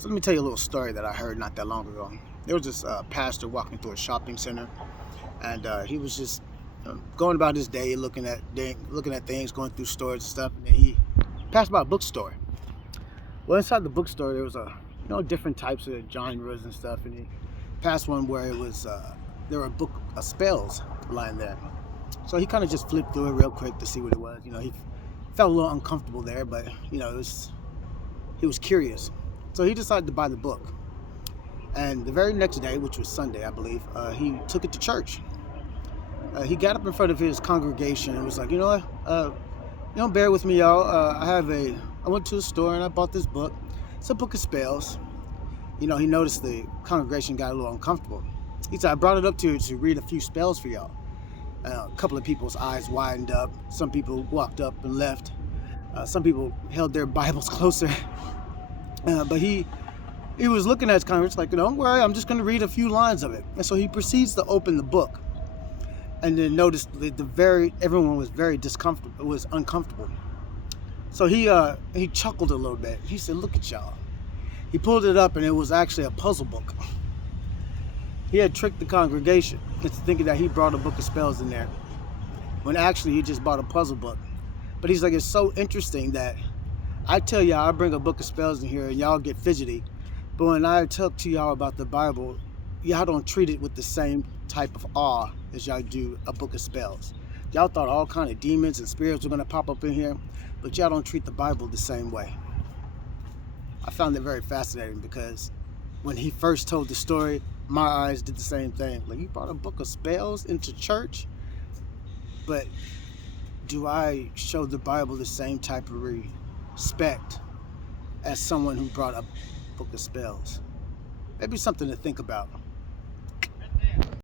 So let me tell you a little story that I heard not that long ago. There was this pastor walking through a shopping center, and he was just going about his day, looking at things, going through stores and stuff. And then he passed by a bookstore. Well, inside the bookstore, there was different types of genres and stuff. And he passed one where it was there were a book of spells lying there. So he kind of just flipped through it real quick to see what it was. He felt a little uncomfortable there, but he was curious. So he decided to buy the book. And the very next day, which was Sunday, I believe, he took it to church. He got up in front of his congregation and was like, bear with me, y'all. I went to the store and I bought this book. It's a book of spells. He noticed the congregation got a little uncomfortable. He said, I brought it up to you to read a few spells for y'all. A couple of people's eyes widened up. Some people walked up and left. Some people held their Bibles closer. But he was looking at his congregation like, don't worry, I'm just going to read a few lines of it. And so he proceeds to open the book, and then noticed everyone was very discomfortable, was uncomfortable. So he chuckled a little bit. He said, look at y'all. He pulled it up, and it was actually a puzzle book. He had tricked the congregation into thinking that he brought a book of spells in there, when actually he just bought a puzzle book. But he's like, it's so interesting that I tell y'all I bring a book of spells in here and y'all get fidgety, but when I talk to y'all about the Bible, y'all don't treat it with the same type of awe as y'all do a book of spells. Y'all thought all kind of demons and spirits were going to pop up in here, but y'all don't treat the Bible the same way. I found it very fascinating because when he first told the story, my eyes did the same thing. Like, you brought a book of spells into church, but do I show the Bible the same type of respect as someone who brought a book of spells? Maybe something to think about.